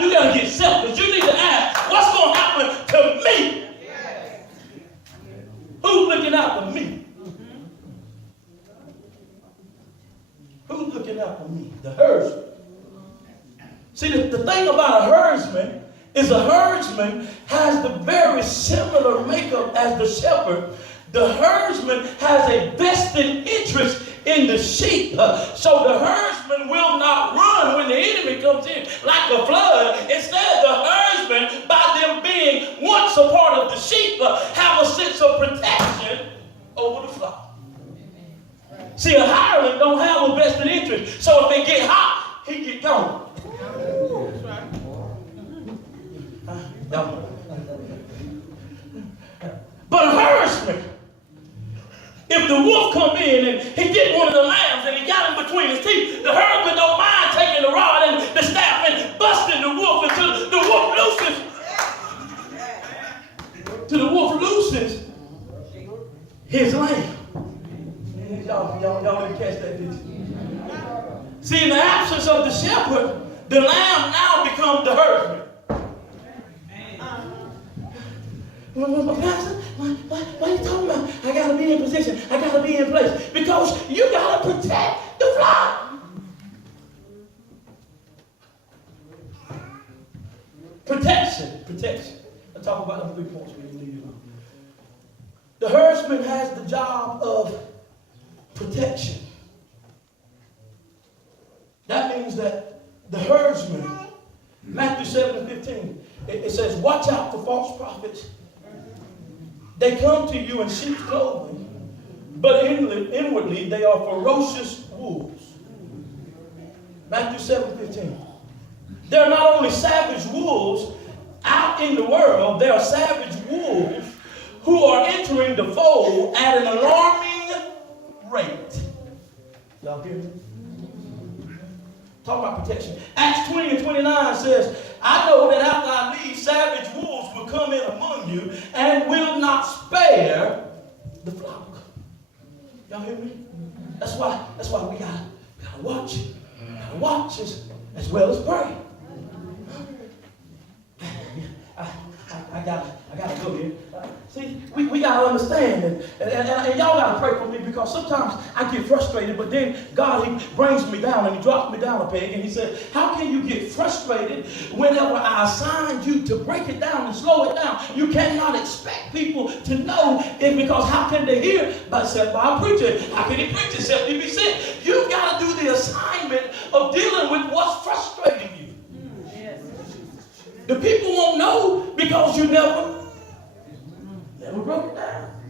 You got to get selfish. You need to ask, what's going to happen to me? Who's looking out for me? Who's looking out for me? The herdsman. See, the thing about a herdsman is a herdsman has the very similar makeup as the shepherd. The herdsman has a vested interest in the sheep. So the herdsman will not run when the enemy comes in like a flood. Instead, the herdsman, by them being once a part of the sheep, have a sense of protection over the flock. See, a hireling don't have a vested interest. So if they get hot, he get gone. But a herdsman, if the wolf come in and he get one of the lambs and he got him between his teeth, the herdsman don't mind taking the rod and the staff and busting the wolf until the wolf looses. Till the wolf looses his lamb. Y'all didn't catch that, did you? See, in the absence of the shepherd, the lamb now becomes the herdsman. Pastor, what are you talking about? I got to be in position. I got to be in place. Because you got to protect the flock. Protection. I'll talk about them 3 points when you leave. The herdsman has the job of protection. That means that the herdsman, Matthew 7:15, it says, watch out for false prophets. They come to you in sheep's clothing, but inwardly they are ferocious wolves. Matthew 7:15. They're not only savage wolves out in the world, they are savage wolves who are entering the fold at an alarming rate. Y'all hear me? Talk about protection. Acts 20:29 says, I know that after I leave, savage wolves will come in among you and will not spare the flock. Y'all hear me? That's why we gotta watch. Gotta watch as well as pray. I gotta go here. See, we gotta understand, and y'all gotta pray for me, because sometimes I get frustrated, but then God, he brings me down and he drops me down a peg, and he said, how can you get frustrated whenever I assigned you to break it down and slow it down? You cannot expect people to know it, because how can they hear except by a preacher? How can he preach except he be sent? You gotta do the assignment of dealing with what's frustrating you. The people won't know because you never